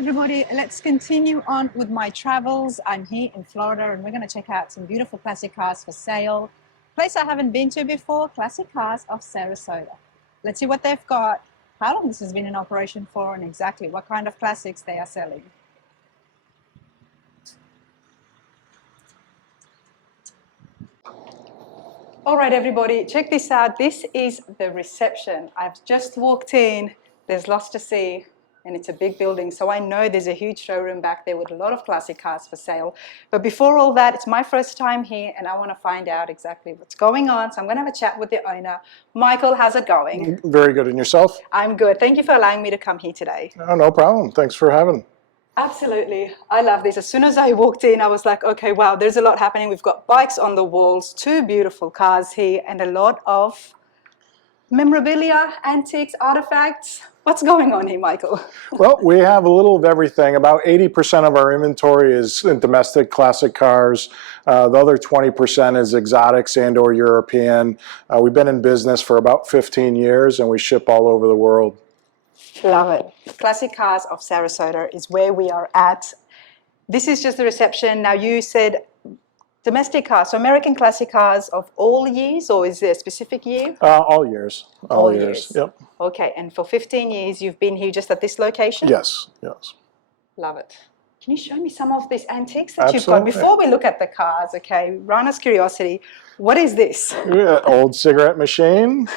everybody, let's continue on with my travels. I'm here in Florida and we're going to check out some beautiful classic cars for sale. Place I haven't been to before, Classic Cars of Sarasota. Let's see what they've got, how long this has been in operation for, and exactly what kind of classics they are selling. All right, everybody, check this out. This is the reception. I've just walked in. There's lots to see. And it's a big building, so I know there's a huge showroom back there with a lot of classic cars for sale. But before all that, it's my first time here and I want to find out exactly what's going on. So I'm going to have a chat with the owner. Michael, how's it going? Very good. And yourself? I'm good. Thank you for allowing me to come here today. Oh, no problem. Thanks for having. Absolutely. I love this. As soon as I walked in, I was like, okay, wow, there's a lot happening. We've got bikes on the walls, two beautiful cars here, and a lot of memorabilia, antiques, artifacts. What's going on here, Michael? Well, we have a little of everything. About 80% of our inventory is in domestic classic cars. The other 20% is exotics and or European. We've been in business for about 15 years and we ship all over the world. Love it. Classic Cars of Sarasota is where we are at. This is just the reception. Now you said domestic cars, so American classic cars of all years, or is there a specific year? All years. All years. Yep. Okay, and for 15 years you've been here just at this location? Yes, yes. Love it. Can you show me some of these antiques that you've got? Before we look at the cars, okay, runner's curiosity, what is this? Old cigarette machine,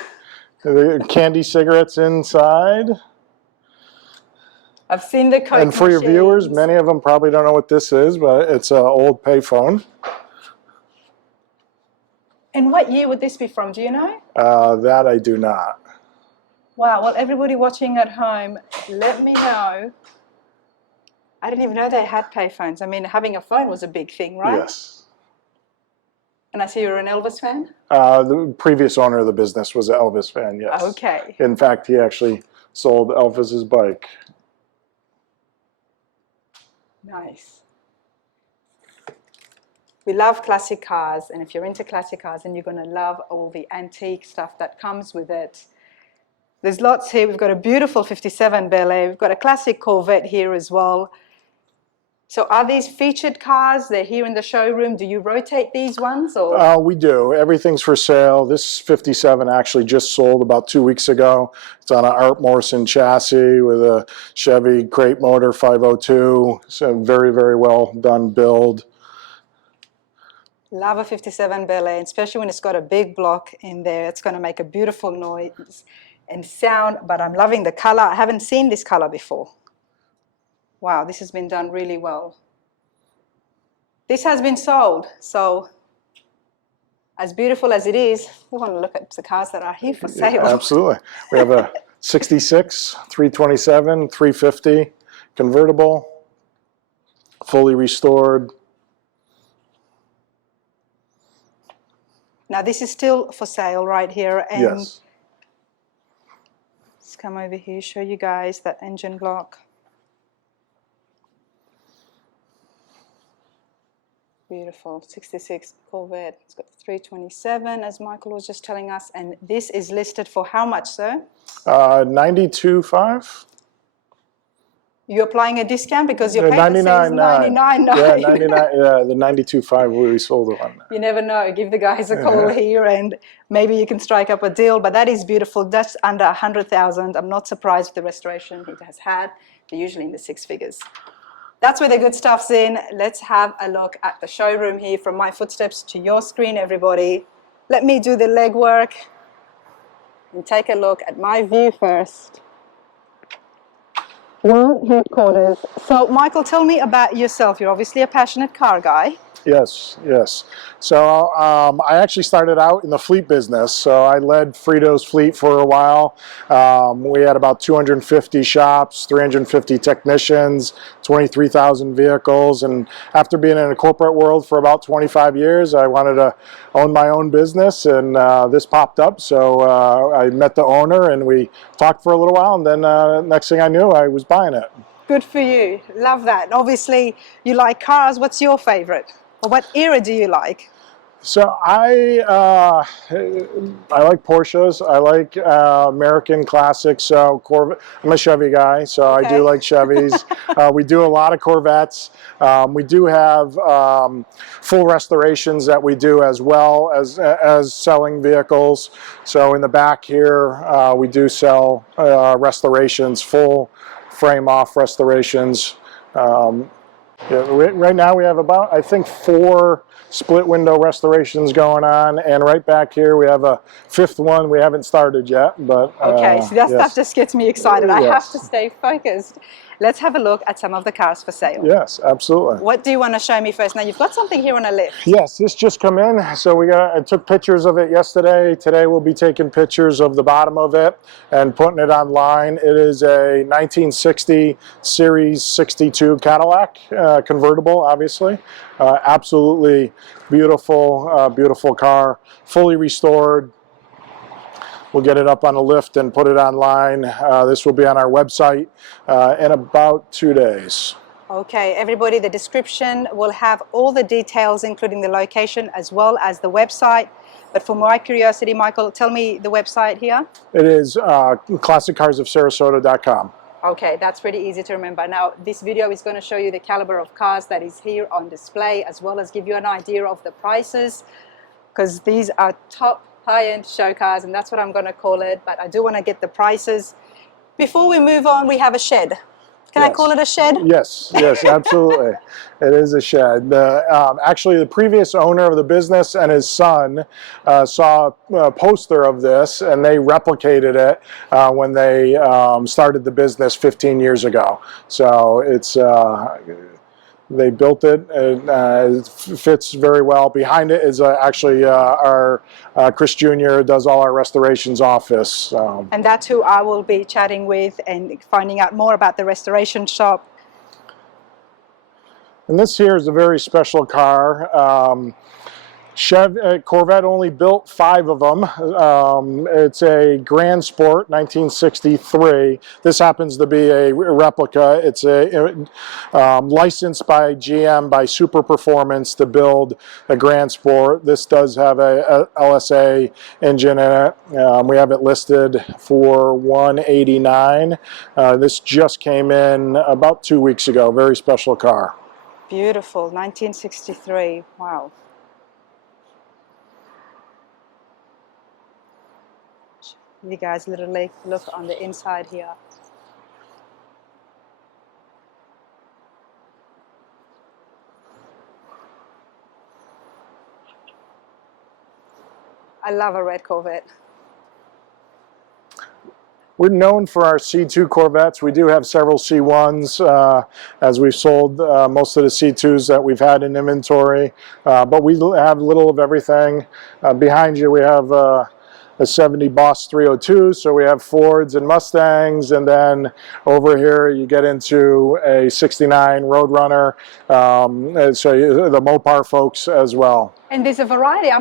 candy cigarettes inside. I've seen the Coke And for your viewers, many of them probably don't know what this is, but it's an old payphone. And what year would this be from, do you know? That I do not. Wow, well, everybody watching at home, let me know. I didn't even know they had payphones. I mean, having a phone was a big thing, right? Yes. And I see you're an Elvis fan? The previous owner of the business was an Elvis fan, yes. Okay. In fact, he actually sold Elvis's bike. Nice. We love classic cars, and if you're into classic cars, then you're going to love all the antique stuff that comes with it. There's lots here. We've got a beautiful 57 Bel Air. We've got a classic Corvette here as well. So are these featured cars? They're here in the showroom. Do you rotate these ones? Or? We do. Everything's for sale. This 57 actually just sold about 2 weeks ago. It's on an Art Morrison chassis with a Chevy crate motor 502. So very, very well done build. Love a 57 Bel Air, especially when it's got a big block in there. It's going to make a beautiful noise and sound, but I'm loving the color. I haven't seen this color before. Wow, this has been done really well. This has been sold, so as beautiful as it is, we want to look at the cars that are here for sale. Yeah, absolutely. We have a 66, 327, 350 convertible, fully restored. Now this is still for sale right here. And yes. Let's come over here, show you guys that engine block. Beautiful, 66 Corvette. It's got 327, as Michael was just telling us. And this is listed for how much, sir? 92.5. You're applying a discount because your paper says 99.9. 99.9. Yeah, 99. Yeah, the 92.5 we sold it on. You never know. Give the guys a call here and maybe you can strike up a deal. But that is beautiful. That's under 100,000. I'm not surprised with the restoration it has had. They're usually in the six figures. That's where the good stuff's in. Let's have a look at the showroom here from my footsteps to your screen, everybody. Let me do the legwork and take a look at my view first. World headquarters. So, Michael, tell me about yourself. You're obviously a passionate car guy. Yes, yes. So I actually started out in the fleet business. So I led Frito's fleet for a while. We had about 250 shops, 350 technicians, 23,000 vehicles. And after being in a corporate world for about 25 years, I wanted to own my own business. And this popped up. So I met the owner and we talked for a little while. And then next thing I knew, I was buying it. Good for you. Love that. Obviously, you like cars. What's your favorite? Or what era do you like? So I like Porsches. I like American classics. So Corvette. I'm a Chevy guy, so I do like Chevys. We do a lot of Corvettes. We do have full restorations that we do as well as selling vehicles. So in the back here, we do sell restorations, full frame off restorations. Right now we have about, I think, 4 split window restorations going on, and right back here we have a 5th one we haven't started yet. But okay, so that yes. stuff just gets me excited. I have Yes. to stay focused. Let's have a look at some of the cars for sale. Yes, absolutely. What do you want to show me first? Now you've got something here on a lift. Yes, this just come in, so I took pictures of it yesterday. Today we'll be taking pictures of the bottom of it and putting it online. It is a 1960 Series 62 Cadillac convertible, obviously. Absolutely beautiful, beautiful car, fully restored. We'll get it up on a lift and put it online. This will be on our website in about 2 days. Okay, everybody, the description will have all the details, including the location as well as the website. But for my curiosity, Michael, tell me the website here. It is classiccarsofsarasota.com. Okay, that's pretty easy to remember. Now, this video is going to show you the caliber of cars that is here on display, as well as give you an idea of the prices, because these are top high-end show cars, and that's what I'm going to call it. But I do want to get the prices. Before we move on, we have a shed. Can I call it a shed? Yes, yes, absolutely. It is a shed. Actually, the previous owner of the business and his son saw a poster of this, and they replicated it when they started the business 15 years ago. So it's they built it. It fits very well. Behind it is actually our Chris Jr. does all our restorations office. And that's who I will be chatting with and finding out more about the restoration shop. And this here is a very special car. Corvette only built 5 of them. It's a Grand Sport, 1963. This happens to be a replica. It's licensed by GM by Super Performance to build a Grand Sport. This does have a LSA engine in it. We have it listed for $189. This just came in about 2 weeks ago. Very special car. Beautiful, 1963. Wow. You guys literally look on the inside here. I love a red Corvette. We're known for our C2 Corvettes. We do have several C1s as we've sold most of the C2s that we've had in inventory. But we have a little of everything. Behind you we have a 70 Boss 302, so we have Fords and Mustangs, and then over here you get into a 69 Road Runner, so the Mopar folks as well. And there's a variety.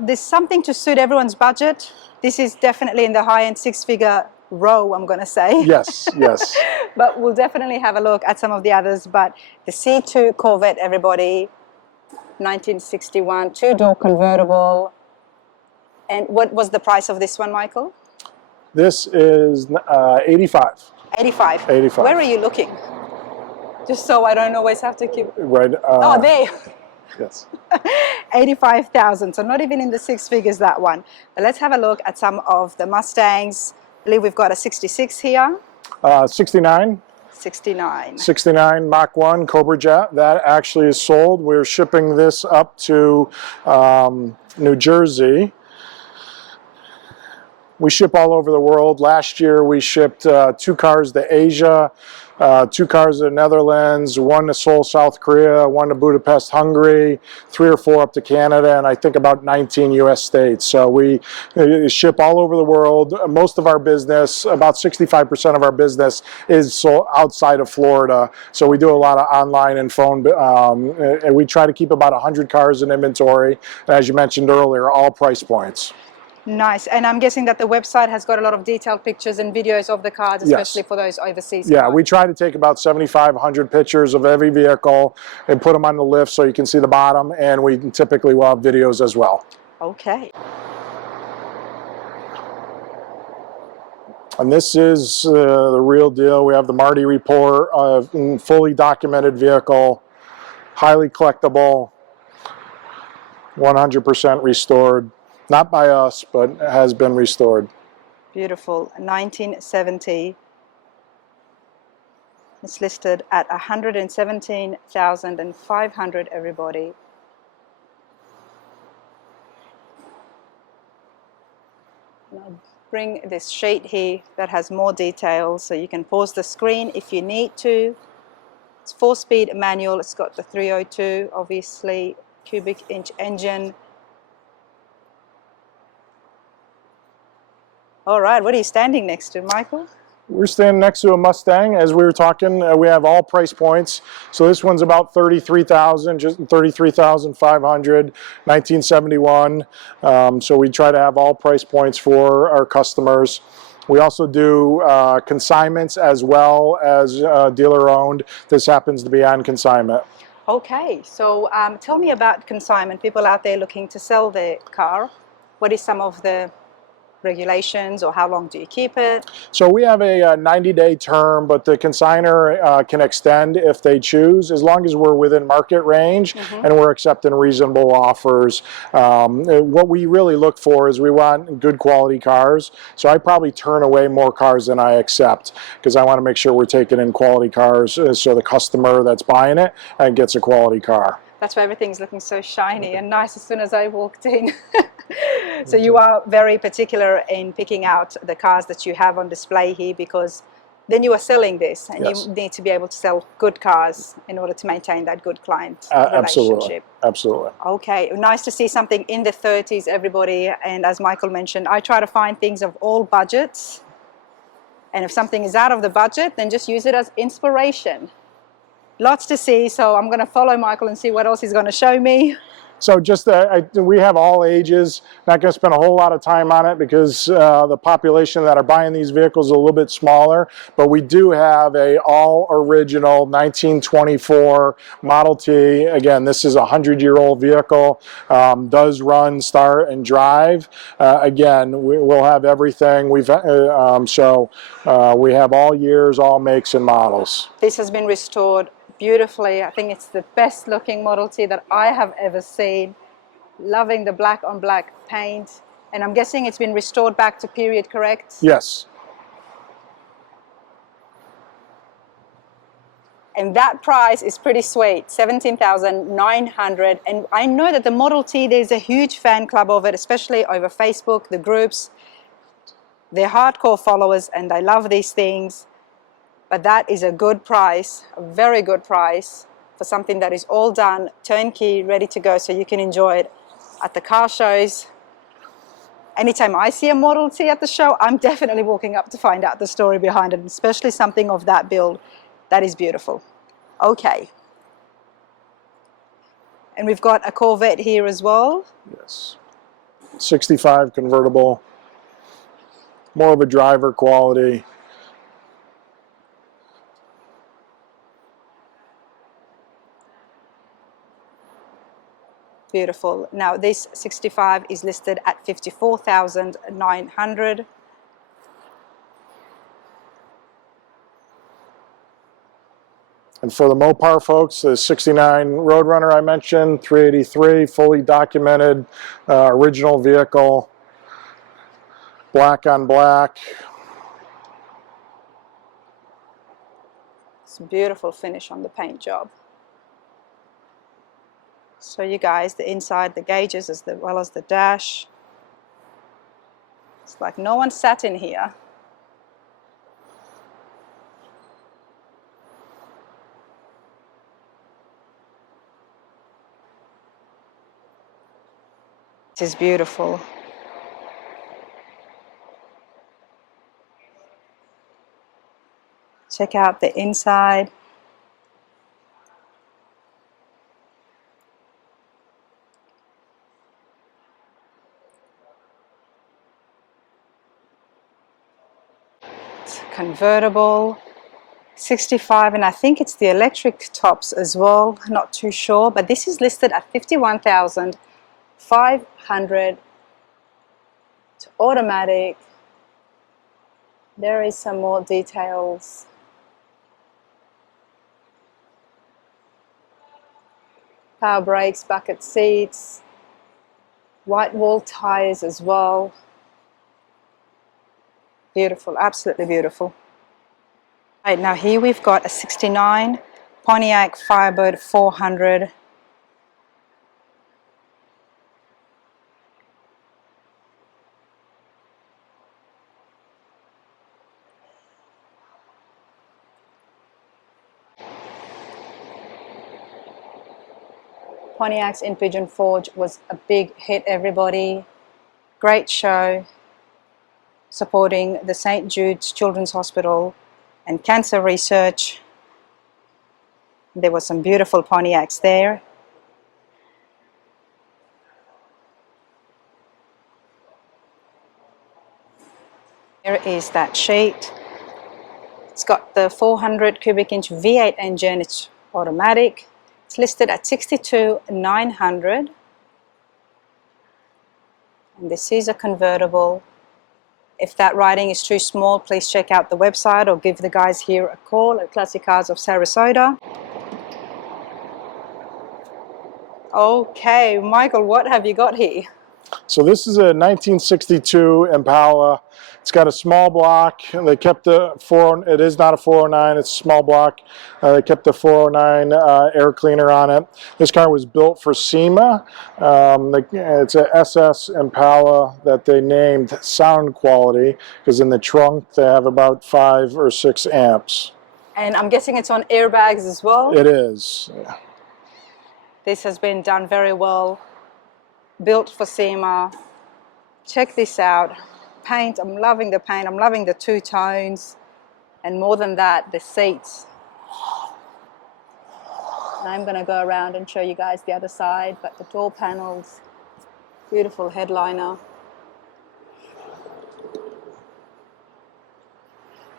There's something to suit everyone's budget. This is definitely in the high-end 6-figure row, I'm going to say. Yes, yes. But we'll definitely have a look at some of the others. But the C2 Corvette, everybody, 1961, 2-door convertible. And what was the price of this one, Michael? This is 85. 85. 85. Where are you looking? Just so I don't always have to keep... Right. Oh, there. Yes. 85,000. So not even in the 6 figures, that one. But let's have a look at some of the Mustangs. I believe we've got a 66 here. 69. 69. 69 Mach 1 Cobra Jet. That actually is sold. We're shipping this up to New Jersey. We ship all over the world. Last year we shipped 2 cars to Asia, 2 cars to the Netherlands, 1 to Seoul, South Korea, 1 to Budapest, Hungary, 3 or 4 up to Canada, and I think about 19 US states. So we ship all over the world. Most of our business, about 65% of our business, is sold outside of Florida. So we do a lot of online and phone, and we try to keep about 100 cars in inventory. And as you mentioned earlier, all price points. Nice. And I'm guessing that the website has got a lot of detailed pictures and videos of the cars, especially Yes. for those overseas Yeah, cars. we try to take about 7,500 pictures of every vehicle and put them on the lift so you can see the bottom, and we typically will have videos as well. Okay. And this is the real deal. We have the Marty report, fully documented vehicle, highly collectible, 100% restored. Not by us, but has been restored. Beautiful. 1970. It's listed at 117,500, everybody. And I'll bring this sheet here that has more details, so you can pause the screen if you need to. It's 4-speed manual. It's got the 302, obviously, cubic inch engine. All right, what are you standing next to, Michael? We're standing next to a Mustang. As we were talking, we have all price points. So this one's about 33,000, just 33,500, 1971. So we try to have all price points for our customers. We also do consignments as well as dealer owned. This happens to be on consignment. Okay, so tell me about consignment. People out there looking to sell their car. What is some of the regulations, or how long do you keep it? So we have a 90-day term, but the consignor can extend if they choose, as long as we're within market range and we're accepting reasonable offers. What we really look for is we want good quality cars. So I probably turn away more cars than I accept, because I want to make sure we're taking in quality cars so the customer that's buying it gets a quality car. That's why everything's looking so shiny and nice as soon as I walked in. So you are very particular in picking out the cars that you have on display here, because then you are selling this, and Yes. you need to be able to sell good cars in order to maintain that good client Absolutely. relationship. Absolutely. Okay, nice to see something in the 30s, everybody. And as Michael mentioned, I try to find things of all budgets. And if something is out of the budget, then just use it as inspiration. Lots to see, so I'm going to follow Michael and see what else he's going to show me. So just we have all ages. Not going to spend a whole lot of time on it because the population that are buying these vehicles is a little bit smaller. But we do have a all original 1924 Model T. Again, this is a 100-year-old vehicle. Does run, start, and drive. Again, we'll have everything. We have all years, all makes, and models. This has been restored beautifully. I think it's the best looking Model T that I have ever seen. Loving the black on black paint. And I'm guessing it's been restored back to period, correct? Yes. And that price is pretty sweet, 17,900. And I know that the Model T, there's a huge fan club of it, especially over Facebook, the groups. They're hardcore followers and they love these things. But that is a good price, a very good price for something that is all done, turnkey, ready to go, so you can enjoy it at the car shows. Anytime I see a Model T at the show, I'm definitely walking up to find out the story behind it, especially something of that build. That is beautiful. Okay. And we've got a Corvette here as well. Yes. 65 convertible. More of a driver quality. Beautiful. Now this 65 is listed at 54,900. And for the Mopar folks, the 69 Road Runner I mentioned, 383, fully documented, original vehicle, black on black. It's a beautiful finish on the paint job. So you guys, the inside, the gauges as well as the dash. It's like no one sat in here. It is beautiful. Check out the inside. Corvette Convertible, 65, and I think it's the electric tops as well, not too sure, but this is listed at $51,500. It's automatic. There is some more details. Power brakes, bucket seats, white wall tires as well. Beautiful, absolutely beautiful. Right, now here we've got a 69 Pontiac Firebird 400. Pontiac's in Pigeon Forge was a big hit, everybody. Great show, supporting the St. Jude's Children's Hospital and cancer research. There were some beautiful Pontiacs there. Here is that sheet. It's got the 400 cubic inch V8 engine. It's automatic. It's listed at $62,900. And this is a convertible. If that writing is too small, please check out the website or give the guys here a call at Classic Cars of Sarasota. Okay, Michael, what have you got here? So this is a 1962 Impala. It's got a small block. They kept the it is not a 409, it's a small block. They kept the 409 air cleaner on it. This car was built for SEMA. It's a SS Impala that they named Sound Quality because in the trunk they have about 5 or 6 amps. And I'm guessing it's on airbags as well? It is. Yeah. This has been done very well. Built for SEMA. Check this out. Paint, I'm loving the paint. I'm loving the two tones. And more than that, the seats. And I'm going to go around and show you guys the other side, but the door panels, beautiful headliner.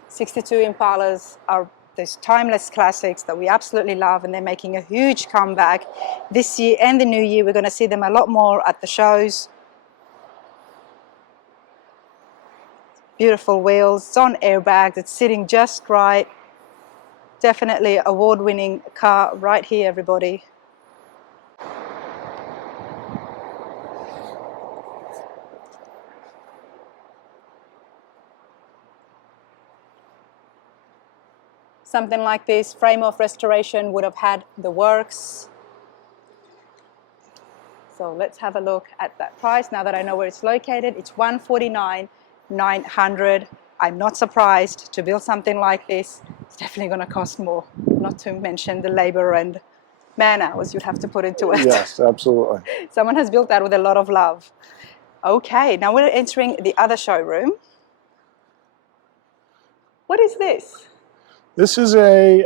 62 Impalas are those timeless classics that we absolutely love, and they're making a huge comeback this year and the new year. We're going to see them a lot more at the shows. Beautiful wheels, it's on airbags, it's sitting just right. Definitely award-winning car right here, everybody. Something like this, frame of restoration, would have had the works. So let's have a look at that price now that I know where it's located. It's $149,900. I'm not surprised. To build something like this, it's definitely going to cost more, not to mention the labor and man hours you'd have to put into it. Yes, absolutely. Someone has built that with a lot of love. Okay, now we're entering the other showroom. What is this? This is a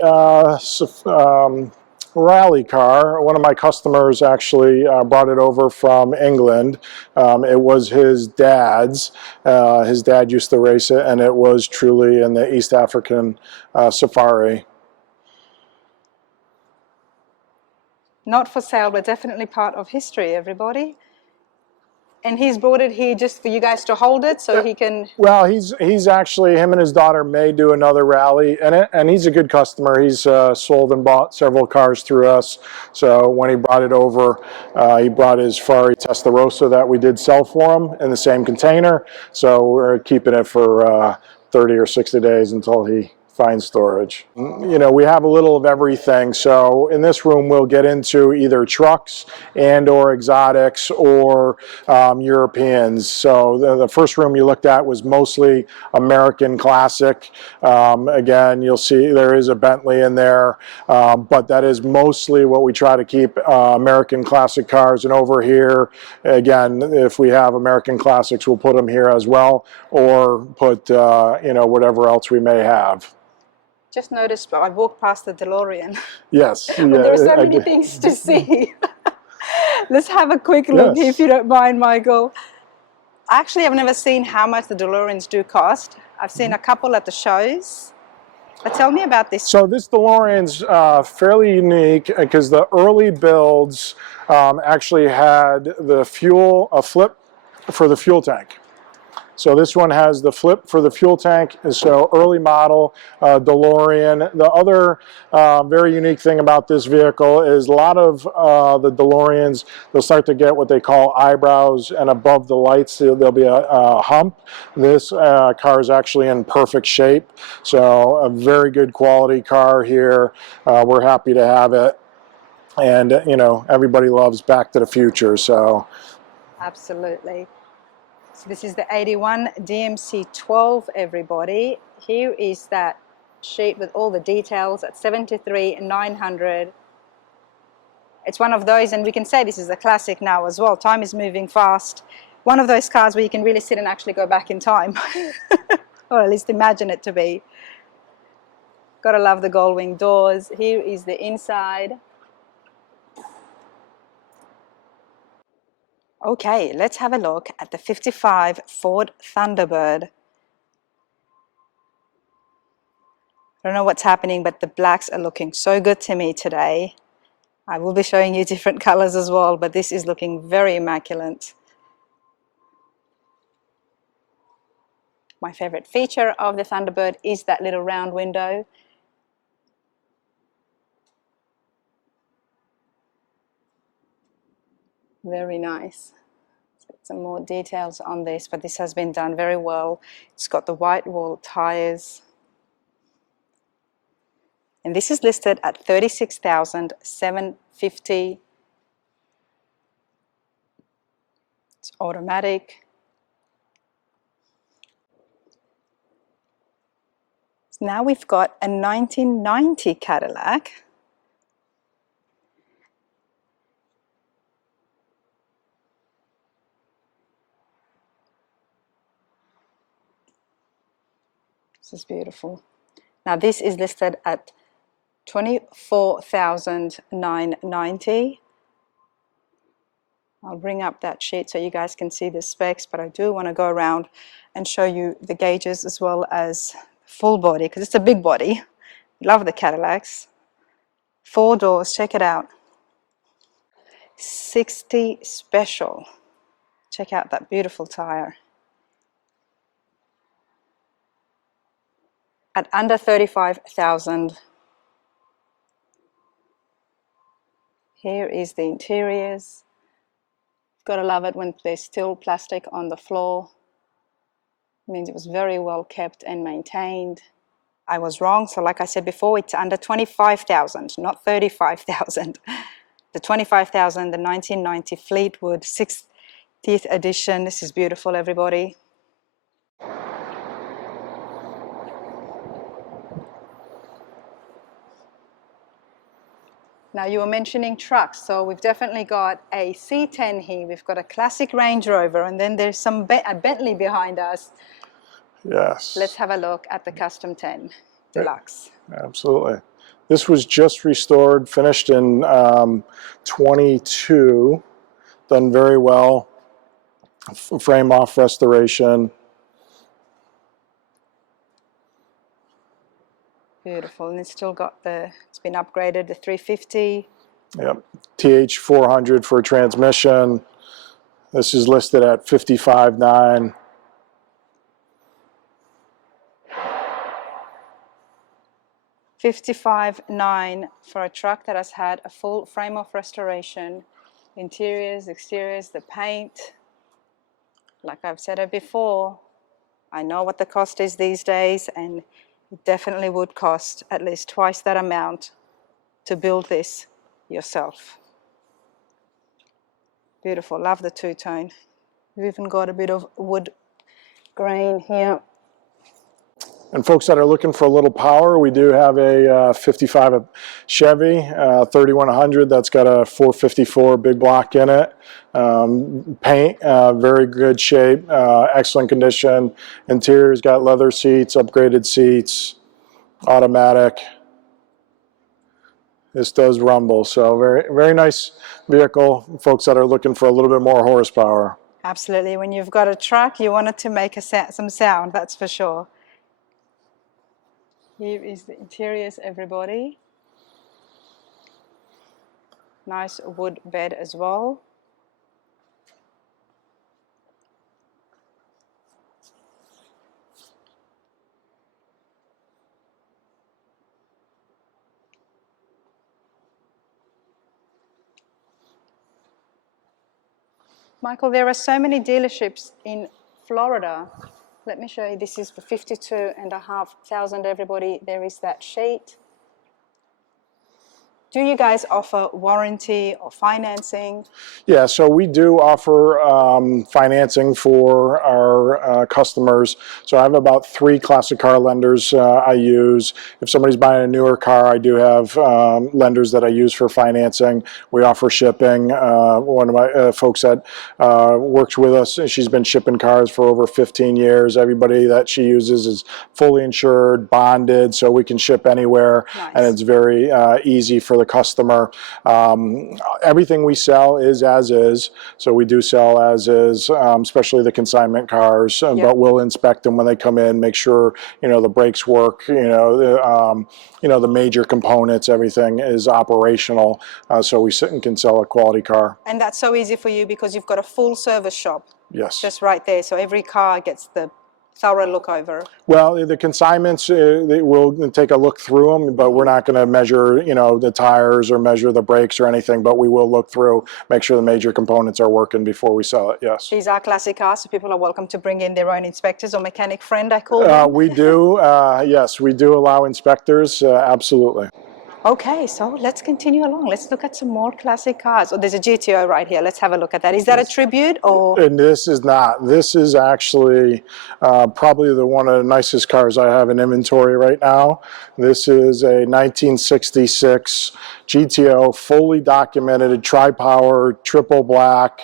rally car. One of my customers actually brought it over from England. It was his dad's. His dad used to race it, and it was truly in the East African safari. Not for sale, but definitely part of history, everybody. And he's brought it here just for you guys to hold it so he can... Well, he's actually, him and his daughter may do another rally in it, and he's a good customer. He's sold and bought several cars through us. So when he brought it over, he brought his Ferrari Testarossa that we did sell for him in the same container. So we're keeping it for 30 or 60 days until he finds storage. You know, we have a little of everything. So in this room, we'll get into either trucks and or exotics or Europeans. So the first room you looked at was mostly American classic. Again, you'll see there is a Bentley in there, but that is mostly what we try to keep, American classic cars. And over here, again, if we have American classics, we'll put them here as well, or put, you know, whatever else we may have. Just noticed, I walked past the DeLorean. Yes. Yeah, There's so many things to see. Let's have a quick look, if you don't mind, Michael. Actually, I've never seen how much the DeLoreans do cost. I've seen a couple at the shows. But tell me about this. So this DeLorean's fairly unique because the early builds actually had the a flip for the fuel tank. So this one has the flip for the fuel tank, so early model DeLorean. The other very unique thing about this vehicle is a lot of the DeLoreans, they'll start to get what they call eyebrows, and above the lights there'll be a hump. This car is actually in perfect shape, so a very good quality car here. We're happy to have it, and you know, everybody loves Back to the Future, so. Absolutely. So this is the 81 DMC 12, everybody. Here is that sheet with all the details at 73,900. It's one of those, and we can say this is a classic now as well. Time is moving fast. One of those cars where you can really sit and actually go back in time. Or at least imagine it to be. Gotta love the gold wing doors. Here is the inside. Okay, let's have a look at the 55 Ford Thunderbird. I don't know what's happening, but the blacks are looking so good to me today. I will be showing you different colors as well, but this is looking very immaculate. My favorite feature of the Thunderbird is that little round window. Very nice. Some more details on this, but this has been done very well. It's got the white wall tires. And this is listed at $36,750. It's automatic. So now we've got a 1990 Cadillac. This is beautiful. Now this is listed at $24,990. I'll bring up that sheet so you guys can see the specs, but I do want to go around and show you the gauges as well as full body, because it's a big body. Love the Cadillacs. 4 doors, check it out. 60 special. Check out that beautiful tire. At under 35,000. Here is the interiors. Gotta love it when there's still plastic on the floor. It means it was very well kept and maintained. I was wrong, so like I said before, it's under 25,000, not 35,000. The 25,000, the 1990 Fleetwood 60th edition. This is beautiful, everybody. Now you were mentioning trucks, so we've definitely got a C10 here. We've got a classic Range Rover, and then there's a Bentley behind us. Yes. Let's have a look at the Custom 10 Deluxe. Absolutely. This was just restored, finished in 22, done very well. Frame off restoration. Beautiful, and it's still got it's been upgraded, the 350. Yep, TH400 for transmission. This is listed at $55,900. $55,900 for a truck that has had a full frame off restoration. Interiors, exteriors, the paint. Like I've said it before, I know what the cost is these days, and it definitely would cost at least twice that amount to build this yourself. Beautiful, love the two-tone. We've even got a bit of wood grain here. And folks that are looking for a little power, we do have a 55 Chevy 3100 that's got a 454 big block in it. Paint, very good shape, excellent condition. Interior's got leather seats, upgraded seats, automatic. This does rumble, so very, very nice vehicle. Folks that are looking for a little bit more horsepower. Absolutely. When you've got a truck, you want it to make some sound, that's for sure. Here is the interiors, everybody. Nice wood bed as well. Michael, there are so many dealerships in Florida. Let me show you. This is for $52,500, everybody. There is that sheet. Do you guys offer warranty or financing? Yeah, so we do offer financing for our customers. So I have about 3 classic car lenders I use. If somebody's buying a newer car, I do have lenders that I use for financing. We offer shipping. One of my folks that works with us, she's been shipping cars for over 15 years. Everybody that she uses is fully insured, bonded, so we can ship anywhere. Nice. And it's very easy for the customer. Everything we sell is as is, so we do sell as is, especially the consignment cars. Yep. But we'll inspect them when they come in, make sure the brakes work, the major components, everything is operational, so we can sell a quality car. And that's so easy for you because you've got a full service shop. Yes. Just right there, so every car gets the thorough look over. Well, the consignments, we'll take a look through them, but we're not going to measure, the tires or measure the brakes or anything, but we will look through, make sure the major components are working before we sell it, yes. These are classic cars, so people are welcome to bring in their own inspectors or mechanic friend, I call them. We do, yes, we do allow inspectors, absolutely. Okay, so let's continue along. Let's look at some more classic cars. Oh, there's a GTO right here. Let's have a look at that. Is that a tribute or? And this is not. This is actually probably one of the nicest cars I have in inventory right now. This is a 1966 GTO, fully documented, tri-power, triple black.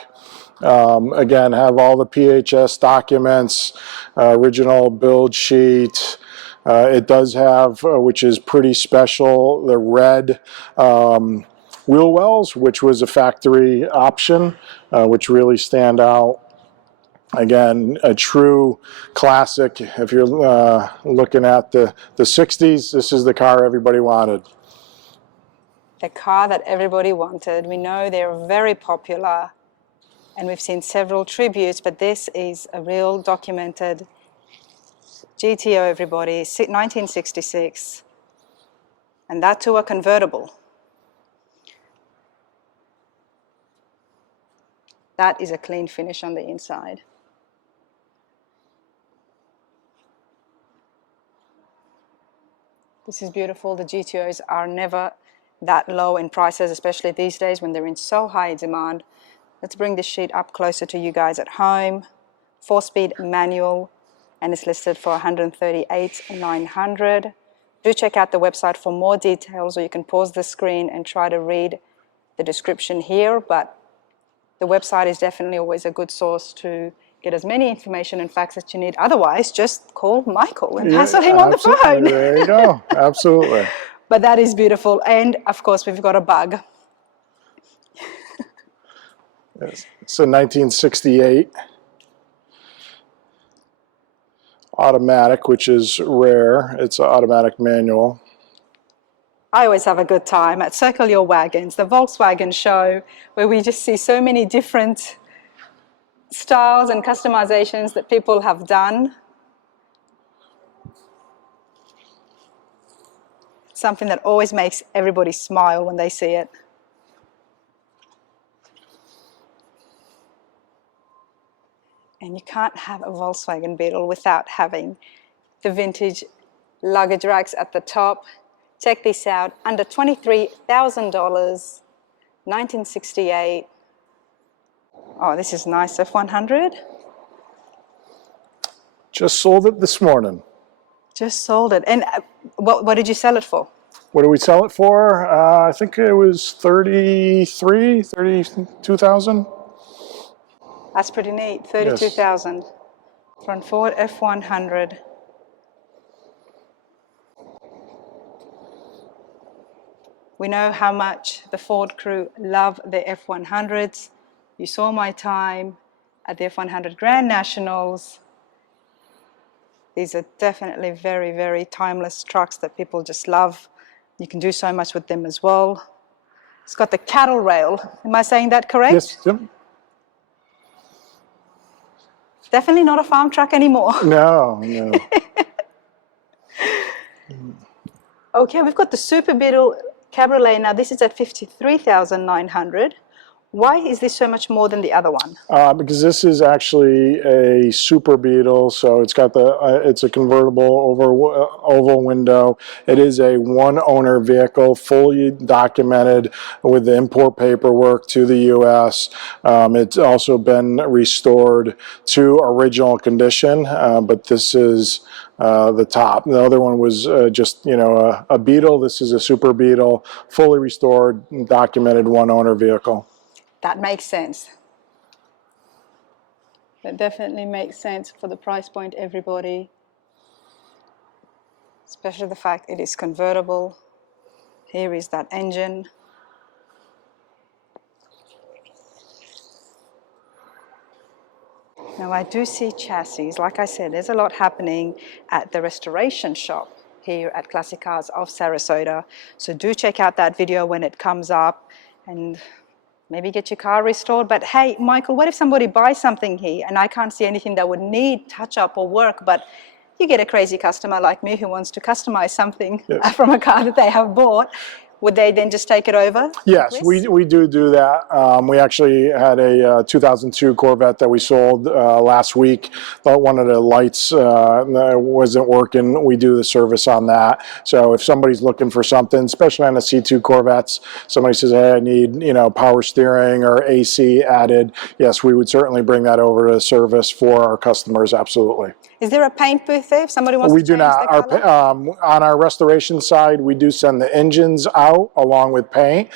Again, have all the PHS documents, original build sheet. It does have, which is pretty special, the red wheel wells, which was a factory option, which really stand out. Again, a true classic. If you're looking at the 60s, this is the car everybody wanted. The car that everybody wanted. We know they're very popular, and we've seen several tributes, but this is a real documented GTO, everybody, 1966, and that too a convertible. That is a clean finish on the inside. This is beautiful. The GTOs are never that low in prices, especially these days when they're in so high demand. Let's bring this sheet up closer to you guys at home. 4-speed manual, and it's listed for $138,900. Do check out the website for more details, or you can pause the screen and try to read the description here, but the website is definitely always a good source to get as many information and facts that you need. Otherwise, just call Michael and hassle him on the phone. There you go. Absolutely. But that is beautiful. And of course, we've got a bug. It's a 1968 automatic, which is rare. It's an automatic manual. I always have a good time at Circle Your Wagons, the Volkswagen show, where we just see so many different styles and customizations that people have done. Something that always makes everybody smile when they see it. And you can't have a Volkswagen Beetle without having the vintage luggage racks at the top. Check this out, under $23,000, 1968. Oh, this is nice, F100. Just sold it this morning. Just sold it. And what did you sell it for? What did we sell it for? I think it was $32,000. That's pretty neat, $32,000 yes. From Ford F100. We know how much the Ford crew love the F100s. You saw my time at the F100 Grand Nationals. These are definitely very, very timeless trucks that people just love. You can do so much with them as well. It's got the cattle rail. Am I saying that correct? Yes. Yep. Definitely not a farm truck anymore. No, no. Okay, we've got the Super Beetle Cabriolet. Now this is at $53,900. Why is this so much more than the other one? Because this is actually a Super Beetle, so it's got the it's a convertible oval window. It is a one-owner vehicle, fully documented with the import paperwork to the U.S. It's also been restored to original condition, but this is the top. The other one was just, you know, a Beetle. This is a Super Beetle, fully restored, documented one-owner vehicle. That makes sense. That definitely makes sense for the price point, everybody. Especially the fact it is convertible. Here is that engine. Now I do see chassis. Like I said, there's a lot happening at the restoration shop here at Classic Cars of Sarasota. So do check out that video when it comes up and maybe get your car restored. But hey, Michael, what if somebody buys something here and I can't see anything that would need touch-up or work, but you get a crazy customer like me who wants to customize something from a car that they have bought. Would they then just take it over? Yes, we do that. We actually had a 2002 Corvette that we sold last week. But one of the lights wasn't working. We do the service on that. So if somebody's looking for something, especially on the C2 Corvettes, somebody says, hey, I need, you know, power steering or AC added. Yes, we would certainly bring that over to service for our customers, absolutely. Is there a paint booth there if somebody wants to change the color? We do not. On our restoration side, we do send the engines out along with paint.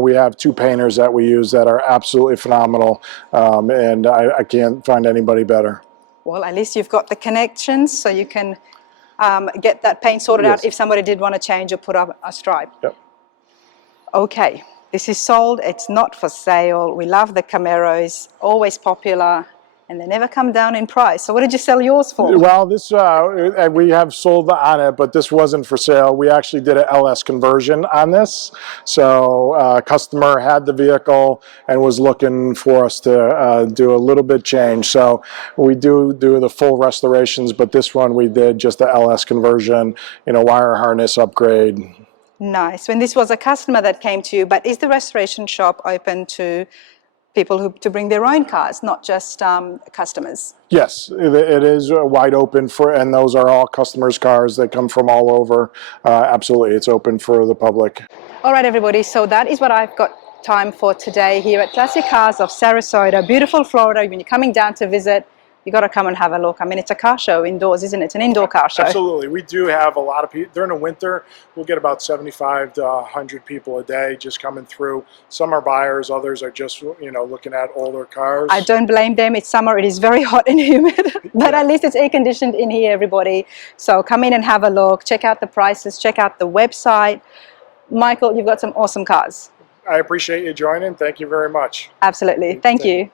We have two painters that we use that are absolutely phenomenal, and I can't find anybody better. Well, at least you've got the connections, so you can get that paint sorted out if somebody did want to change or put up a stripe. Yep. Okay, this is sold. It's not for sale. We love the Camaros, always popular. And they never come down in price. So what did you sell yours for? Well, this we have sold on it, but this wasn't for sale. We actually did an LS conversion on this. So a customer had the vehicle and was looking for us to do a little bit change. So we do the full restorations, but this one we did just the LS conversion, you know, wire harness upgrade. Nice. When this was a customer that came to you, but is the restoration shop open to people to bring their own cars, not just customers? Yes, it is wide open and those are all customers' cars that come from all over. Absolutely, it's open for the public. All right, everybody, so that is what I've got time for today here at Classic Cars of Sarasota, beautiful Florida. When you're coming down to visit, you got to come and have a look. I mean, it's a car show indoors, isn't it? It's an indoor car show. Absolutely. We do have a lot of people. During the winter, we'll get about 75 to 100 people a day just coming through. Some are buyers, others are just, you know, looking at older cars. I don't blame them. It's summer. It is very hot and humid, but at least it's air conditioned in here, everybody. So come in and have a look. Check out the prices. Check out the website. Michael, you've got some awesome cars. I appreciate you joining. Thank you very much. Absolutely. Thank you.